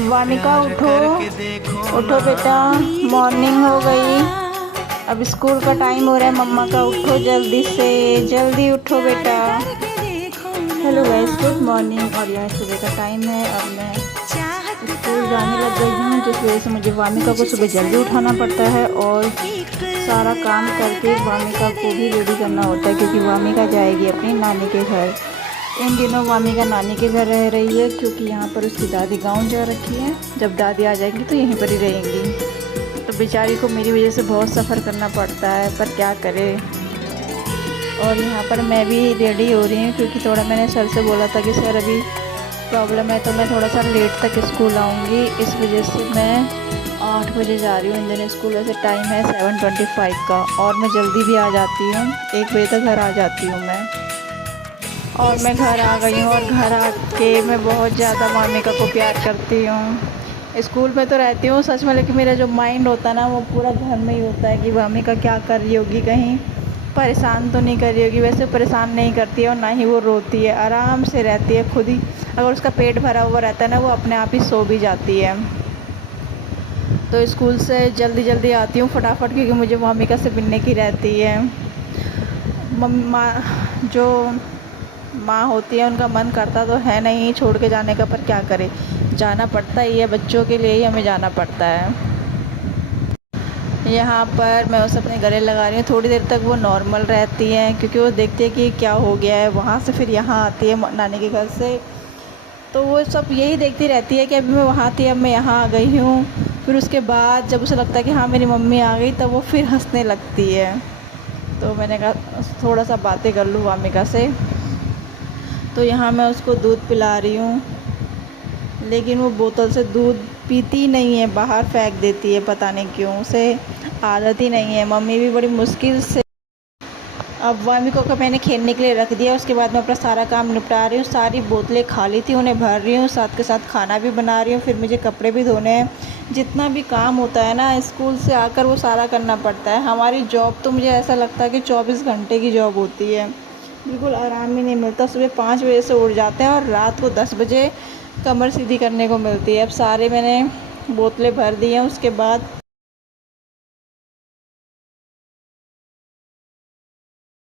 वामिका उठो, उठो बेटा, मॉर्निंग हो गई, अब स्कूल का टाइम हो रहा है मम्मा का। उठो जल्दी से, जल्दी उठो बेटा। Hello guys, good morning. और यह सुबह का टाइम है। अब मैं स्कूल जाने लग गई हूँ, जिस वजह से मुझे वामिका को सुबह जल्दी उठाना पड़ता है और सारा काम करके वामिका को भी रेडी करना होता है, क्योंकि वामिका जाएगी अपनी नानी के घर। इन दिनों वामिका नानी के घर रह रही है, क्योंकि यहाँ पर उसकी दादी गांव जा रखी है। जब दादी आ जाएंगी तो यहीं पर ही रहेंगी। तो बेचारी को मेरी वजह से बहुत सफ़र करना पड़ता है, पर क्या करे। और यहाँ पर मैं भी रेडी हो रही हूँ, क्योंकि थोड़ा मैंने सर से बोला था कि सर अभी प्रॉब्लम है तो मैं थोड़ा सा लेट तक स्कूल आऊँगी। इस वजह से मैं 8 बजे जा रही हूँ। इन दिनों स्कूल वैसे टाइम है 7:25 का, और मैं जल्दी भी आ जाती हूँ, 1 बजे तक घर आ जाती हूँ मैं। और मैं घर आ गई हूँ, और घर आके मैं बहुत ज़्यादा वामिका को प्यार करती हूँ। स्कूल में तो रहती हूँ सच में, लेकिन मेरा जो माइंड होता है ना वो पूरा घर में ही होता है कि वामिका क्या कर रही होगी, कहीं परेशान तो नहीं कर रही होगी। वैसे परेशान नहीं करती है और ना ही वो रोती है, आराम से रहती है खुद ही। अगर उसका पेट भरा हुआ रहता है ना, वो अपने आप ही सो भी जाती है। तो स्कूल से जल्दी जल्दी आती हूँ फटाफट, क्योंकि मुझे वामिका से मिलने की रहती है। मम्मा जो माँ होती है उनका मन करता तो है नहीं छोड़ के जाने का, पर क्या करे, जाना पड़ता ही है, बच्चों के लिए ही हमें जाना पड़ता है। यहाँ पर मैं उसे अपने गले लगा रही हूँ। थोड़ी देर तक वो नॉर्मल रहती है, क्योंकि वो देखती है कि क्या हो गया है। वहाँ से फिर यहाँ आती है नानी के घर से, तो वो सब यही देखती रहती है कि अभी मैं वहाँ थी, अब मैं यहाँ आ गई हूँ। फिर उसके बाद जब उसे लगता है कि हाँ मेरी मम्मी आ गई, तब वो फिर हंसने लगती है। तो मैंने कहा थोड़ा सा बातें कर लूँ वामिका से। तो यहाँ मैं उसको दूध पिला रही हूँ, लेकिन वो बोतल से दूध पीती नहीं है, बाहर फेंक देती है, पता नहीं क्यों, उसे आदत ही नहीं है। मम्मी भी बड़ी मुश्किल से। अब वामिका को मैंने खेलने के लिए रख दिया। उसके बाद मैं अपना सारा काम निपटा रही हूँ। सारी बोतलें खाली थी, उन्हें भर रही हूँ, साथ के साथ खाना भी बना रही हूँ। फिर मुझे कपड़े भी धोने हैं। जितना भी काम होता है ना स्कूल से आकर, वो सारा करना पड़ता है। हमारी जॉब तो मुझे ऐसा लगता है कि 24 घंटे की जॉब होती है, बिल्कुल आराम ही नहीं मिलता। सुबह 5 बजे से उठ जाते हैं और रात को 10 बजे कमर सीधी करने को मिलती है। अब सारे मैंने बोतलें भर दी हैं। उसके बाद